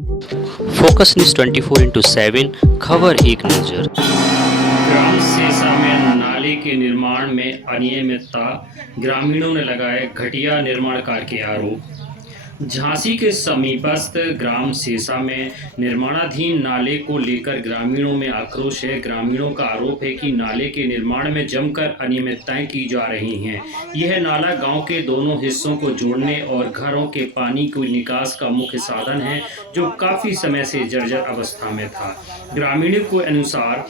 Focus news 24/7 खबर एक नज़र। ग्राम सेसा में नाले के निर्माण में अनियमितता, ग्रामीणों ने लगाए घटिया निर्माण कार्य के आरोप। झांसी के समीपस्थ ग्राम सेसा में निर्माणाधीन नाले को लेकर ग्रामीणों में आक्रोश है। ग्रामीणों का आरोप है कि नाले के निर्माण में जमकर अनियमितताएं की जा रही हैं। यह नाला गांव के दोनों हिस्सों को जोड़ने और घरों के पानी के निकास का मुख्य साधन है, जो काफ़ी समय से जर्जर अवस्था में था। ग्रामीणों के अनुसार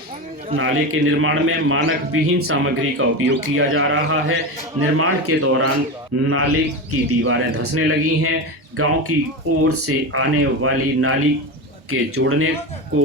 नाले के निर्माण में मानक विहीन सामग्री का उपयोग किया जा रहा है। निर्माण के दौरान नाले की दीवारें धंसने लगी हैं। गांव की ओर से आने वाली नाली के जोड़ने को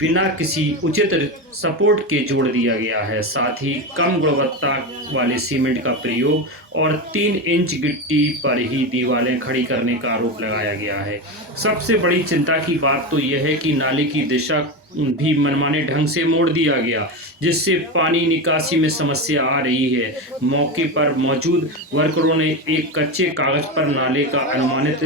बिना किसी उचित सपोर्ट के जोड़ दिया गया है। साथ ही कम गुणवत्ता वाले सीमेंट का प्रयोग और 3 इंच गिट्टी पर ही दीवारें खड़ी करने का आरोप लगाया गया है। सबसे बड़ी चिंता की बात तो यह है कि नाले की दिशा भी मनमाने ढंग से मोड़ दिया गया, जिससे पानी निकासी में समस्या आ रही है। मौके पर मौजूद वर्करों ने एक कच्चे कागज पर नाले का अनुमानित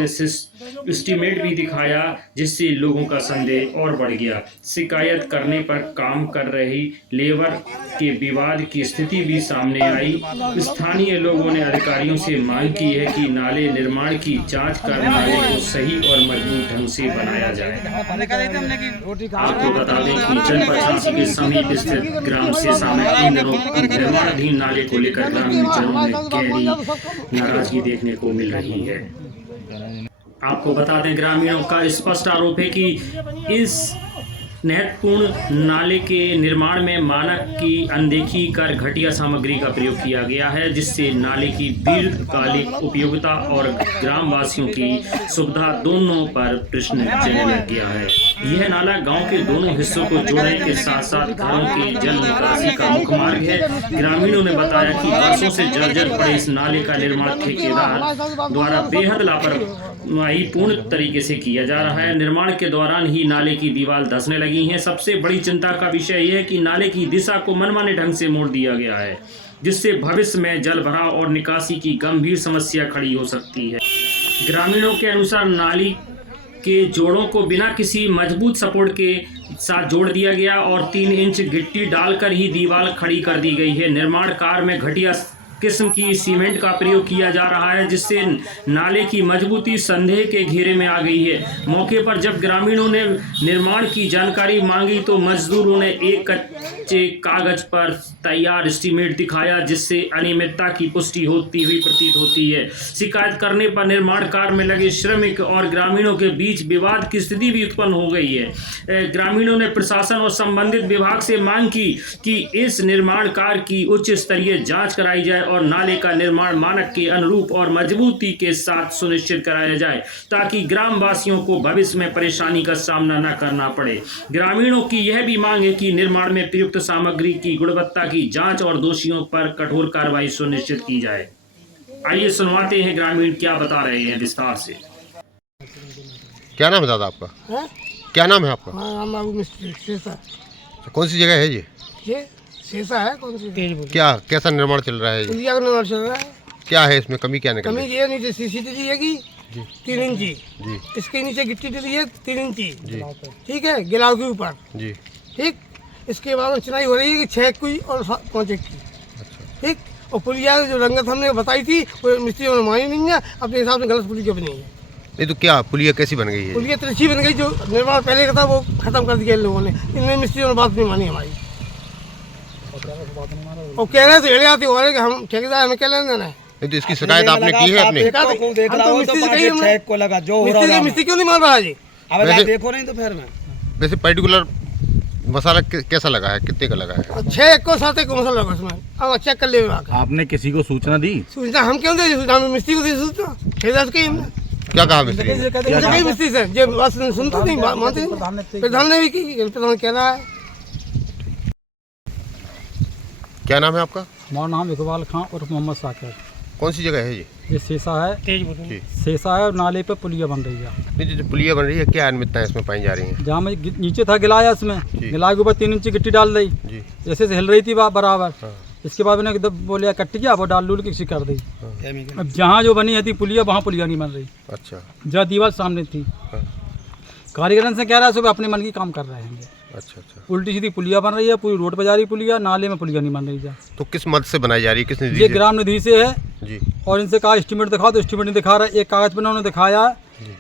एस्टीमेट भी दिखाया, जिससे लोगों का संदेह और बढ़ गया। शिकायत करने पर काम कर रही लेबर के विवाद की स्थिति भी सामने आई। स्थानीय लोगों ने अधिकारियों से मांग की है कि नाले निर्माण की जांच कर नाले को सही और मजबूत ढंग से बनाया जाए। आपको बता दें कि जनपद झांसी के समीप स्थित ग्राम सेसा में इन दिनों निर्माणाधीन नाले को लेकर ग्रामीणजनों में गहरी नाराजगी देखने को मिल रही है। आपको बता दें, ग्रामीणों का स्पष्ट आरोप है कि इस महत्वपूर्ण नाले के निर्माण में मानक की अनदेखी कर घटिया सामग्री का प्रयोग किया गया है, जिससे नाले की दीर्घकालिक उपयोगिता और ग्रामवासियों की सुविधा दोनों पर प्रश्न चिन्ह लग गया है। यह नाला गांव के दोनों हिस्सों को जोड़ने के साथ साथ घरों की जल निकासी का मुख्य मार्ग है। ग्रामीणों ने बताया कि वर्षों से जर्जर पड़े इस नाले का निर्माण ठेकेदार द्वारा बेहद लापरवाही पूर्ण तरीके से किया जा रहा है। निर्माण के दौरान ही नाले की दीवार धंसने लगी हैं। सबसे बड़ी चिंता का विषय यह है कि नाले की दिशा को मनमाने ढंग से मोड़ दिया गया है, जिससे भविष्य में जल भराव और निकासी की गंभीर समस्या खड़ी हो सकती है। ग्रामीणों के अनुसार नाली के जोड़ों को बिना किसी मजबूत सपोर्ट के साथ जोड़ दिया गया और 3 इंच गिट्टी डालकर ही दीवार खड़ी कर दी गई है। निर्माण कार्य में घटिया किस्म की सीमेंट का प्रयोग किया जा रहा है, जिससे नाले की मजबूती संदेह के घेरे में आ गई है। मौके पर जब ग्रामीणों ने निर्माण की जानकारी मांगी तो मजदूरों ने एक कच्चे कागज पर तैयार एस्टीमेट दिखाया, जिससे अनियमितता की पुष्टि होती हुई प्रतीत होती है। शिकायत करने पर निर्माण कार्य में लगे श्रमिक और ग्रामीणों के बीच विवाद की स्थिति भी उत्पन्न हो गई है। ग्रामीणों ने प्रशासन और संबंधित विभाग से मांग की कि इस निर्माण कार्य की उच्च स्तरीय जांच कराई जाए और नाले का निर्माण मानक के अनुरूप और मजबूती के साथ सुनिश्चित कराया जाए, ताकि ग्रामवासियों को भविष्य में परेशानी का सामना न करना पड़े। ग्रामीणों की यह भी मांग है कि निर्माण में प्रयुक्त सामग्री की गुणवत्ता की जांच और दोषियों पर कठोर कार्रवाई सुनिश्चित की जाए। आइए सुनवाते हैं ग्रामीण क्या बता रहे हैं विस्तार से। क्या नाम है दादा आपका? है? क्या नाम है आपका? नाम बाबू मिस्त्री सेसा। कौन सी जगह है ये सेसा है। कौन सी? क्या कैसा निर्माण चल रहा है? पुलिया का निर्माण चल रहा है। क्या है इसमें कमी? क्या निकल कमी ये नीचे सीसीटीवी है कि 3 इंची जी इसके नीचे गिट्टी डली है 3 इंची जी ठीक है, गिलाव के ऊपर जी ठीक। इसके बाद में चुनाई हो रही है कि 6 की और 5 की ठीक। और पुलिया जो रंगत हमने बताई थी वो मिस्त्रियों ने मानी नहीं है, अपने हिसाब से गलत पुलिया बनी है। ये तो क्या पुलिया कैसी बन गई है? पुलिया तिरछी बन गई, जो निर्माण पहले का था वो खत्म कर दिया इन लोगों ने। इनमें मिस्त्रियों ने बात नहीं मानी हमारी और कह रहे थे आती हो रहे कि हम ठेकेदार हमें क्या लेना देना है। नहीं तो इसकी शिकायत आपने की है? अपने मिस्त्री क्यों नहीं मार रहा जी? देखो नहीं तो फिर मैं वैसे पर्टिकुलर मसाला कैसा लगा है? कितने का लगा है? 6 को 7 को मसाला लगा उसमें। अब चेक कर ले। आपने किसी को सूचना दी? सूचना हम क्यों दे? सूचना मिस्त्री को दी सूचना, ठेकेदार की हमने। क्या कहा मिस्त्री ने? कहीं मिस्त्री से जो बात सुनते नहीं, मानते नहीं। प्रधान ने भी की, प्रधान कह रहा है। क्या नाम है आपका? हमारा नाम इकबाल खां और मोहम्मद साकिर। कौन सी जगह है ये सेसा है। जी सेसा है और नाले पे पुलिया बन रही है। नहीं जो पुलिया बन रही है, क्या अनियमितताएं इसमें पाई जा रही हैं? जहाँ में नीचे था गिलाया, इसमें गिलाया के ऊपर 3 इंची गिट्टी डाल दी, जी जैसे से हिल रही थी बराबर। हाँ। इसके बाद मैंने एकदम बोलिया कट गया, वो डाल डूल के किसी कर दी। अब जहाँ जो बनी है थी पुलिया, वहाँ पुलिया नहीं बन रही। अच्छा जहाँ दीवार सामने थी। हाँ। कारीगरन से कह रहा है सुबह अपने मन की काम कर रहे हैं। अच्छा अच्छा। उल्टी सीधी पुलिया बन रही है, पूरी रोड पर जा रही पुलिया, नाले में पुलिया नहीं बन रही है। तो किस मद से बनाई जा रही है, किस निधि ये से? ग्राम निधि से है जी और इनसे कहा एस्टीमेट दिखाओ, तो एस्टीमेट नहीं दिखा रहा है। एक कागज पर उन्होंने दिखाया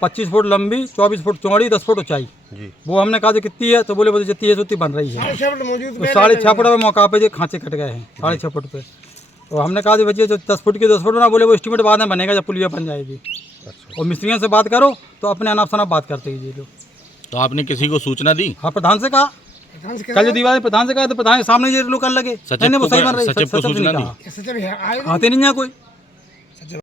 25 फुट लंबी, 24 फुट चौड़ी, 10 फुट ऊंचाई। जी। वो हमने कहा जो कितनी है, तो बोले वो जितनी है उतनी बन रही है। 6.5 फुट मौजूद तो 6.5 फुट पे मौका पे जो खांचे कट गए हैं 6.5 फुट पे। तो हमने कहा भैया जो 10 फुट की 10 फुट ना, बोले वो एस्टीमेट बाद में बनेगा जब पुलिया बन जाएगी। अच्छा। और मिस्त्रियों से बात करो तो अपने अनाप शनाप बात करते कीजिए लोग। तो आपने किसी को सूचना दी? हाँ, प्रधान से कहा, कल जो दीवार प्रधान से कहा तो प्रधान के सामने ये लोग कर लगे। सचिव नहीं, वो को सही बन रही सचिव को सचिव से सूचना नहीं दी? कहा। सचिव है, आए आते नहीं है कोई।